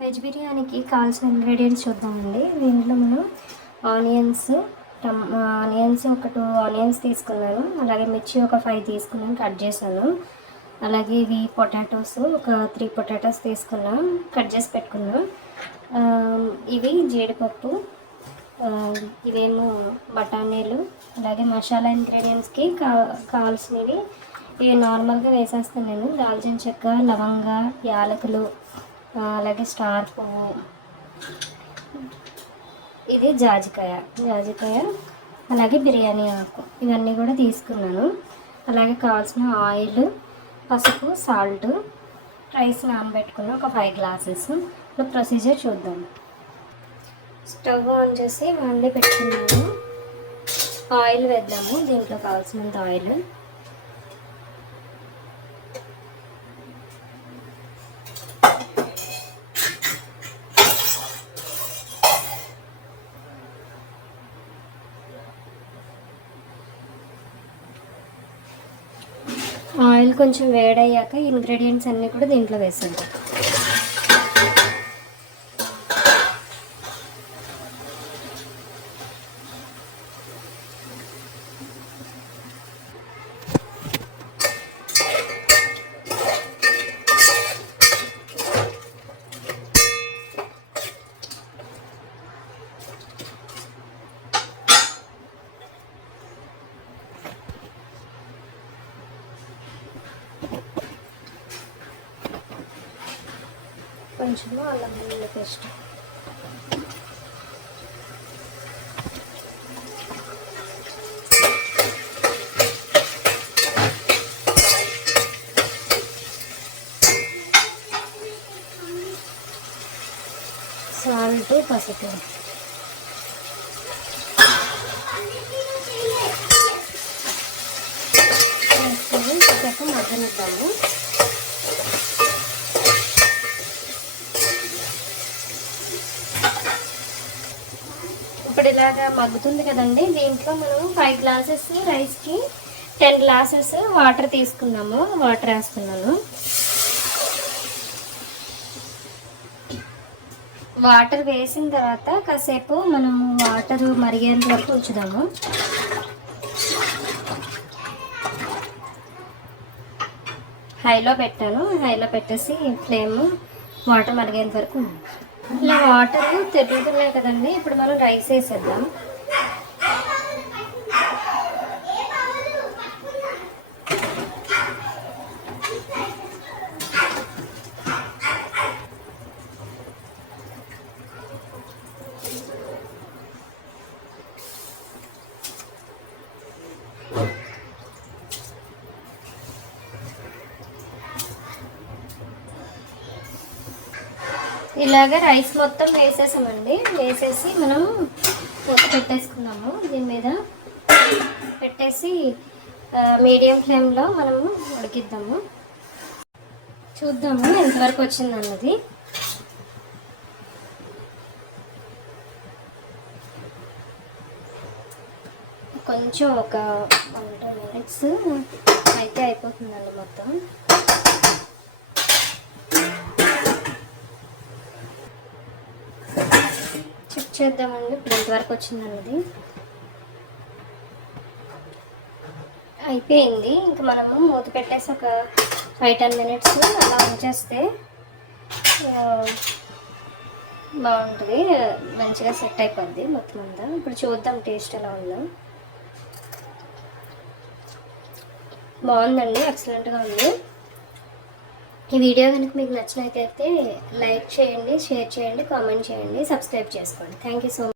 Veg బిర్యానీకి కావాల్సిన ingredients చూద్దామండి. దీంట్లో మనం ఆనియన్స్ ఒక 2 ఆనియన్స్ తీసుకున్నాను. అలాగే మిర్చి ఒక 5 తీసుకున్నాను, కట్ చేశాను. అలాగే ఇవి పొటాటోస్ ఒక 3 పొటాటోస్ తీసుకున్నాం, కట్ చేసి పెట్టుకున్నాం. ఇవి జీడిపప్పు, ఇవేమో బఠానీలు. అలాగే మసాలా ఇంగ్రీడియంట్స్కి కావాల్సినవి ఇవి నార్మల్గా వేసేస్తాను నేను. దాల్చిన చెక్క, లవంగ, యాలకులు, అలాగే స్టార్ పువ్వు, ఇది జాజికాయ, అలాగే బిర్యానీ ఆకు, ఇవన్నీ కూడా తీసుకున్నాను. అలాగే కావాల్సిన ఆయిల్, పసుపు, సాల్ట్, రైస్ నానబెట్టుకున్న ఒక 5 గ్లాసెస్. ఇప్పుడు ప్రొసీజర్ చూద్దాం. స్టవ్ ఆన్ చేసి వండి పెట్టుకున్నాను. ఆయిల్ వేద్దాము. దీంట్లో కావాల్సినంత ఆయిల్. ఆయిల్ కొంచెం వేడయ్యాక ఇంగ్రీడియంట్స్ అన్నీ కూడా దీంట్లో వేసేద్దాం. కొంచెము అల్లం వెల్లుల్లి పేస్ట్, సాల్ట్, పసుపు, వేసుకొని మగ్గనిద్దాము. ఇప్పుడు ఇలాగా మగ్గుతుంది కదండి. దీంట్లో మనం 5 గ్లాసెస్ రైస్కి 10 గ్లాసెస్ వాటర్ తీసుకున్నాము. వాటర్ వేస్తున్నాను. వాటర్ వేసిన తర్వాత కాసేపు మనం వాటర్ మరిగేంత వరకు ఉంచుదాము. హైలో పెట్టాను. హైలో పెట్టేసి ఫ్లేమ్ వాటర్ మరిగేంత వరకు. ఇలా వాటర్ తిరుగుతున్నాయి కదండి. ఇప్పుడు మనం రైస్ వేసేద్దాం. ఇలాగ రైస్ మొత్తం వేసేసామండి. వేసేసి మనం మూత పెట్టేసుకున్నాము. దీని మీద పెట్టేసి మీడియం ఫ్లేమ్లో మనము ఉడికిద్దాము. చూద్దాము ఎంతవరకు వచ్చిందన్నది. కొంచెం ఒక 1-2 మినిట్స్ అయితే అయిపోతుందండి మొత్తం. చెక్ చేద్దామండి ఇప్పుడు ఎంతవరకు వచ్చిందన్నది. అయిపోయింది. ఇంక మనము మూత పెట్టేసి ఒక 5-10 మినిట్స్ అలా ఉంచేస్తే బాగుంటుంది. మంచిగా సెట్ అయిపోద్ది మొత్తం అంతా. ఇప్పుడు చూద్దాం టేస్ట్ ఎలా ఉందో. బాగుందండి, ఎక్సలెంట్గా ఉంది. ఈ వీడియో కనుక మీకు నచ్చినట్లయితే లైక్ చేయండి, షేర్ చేయండి, కామెంట్ చేయండి, సబ్స్క్రైబ్ చేసుకోండి. Thank you so much.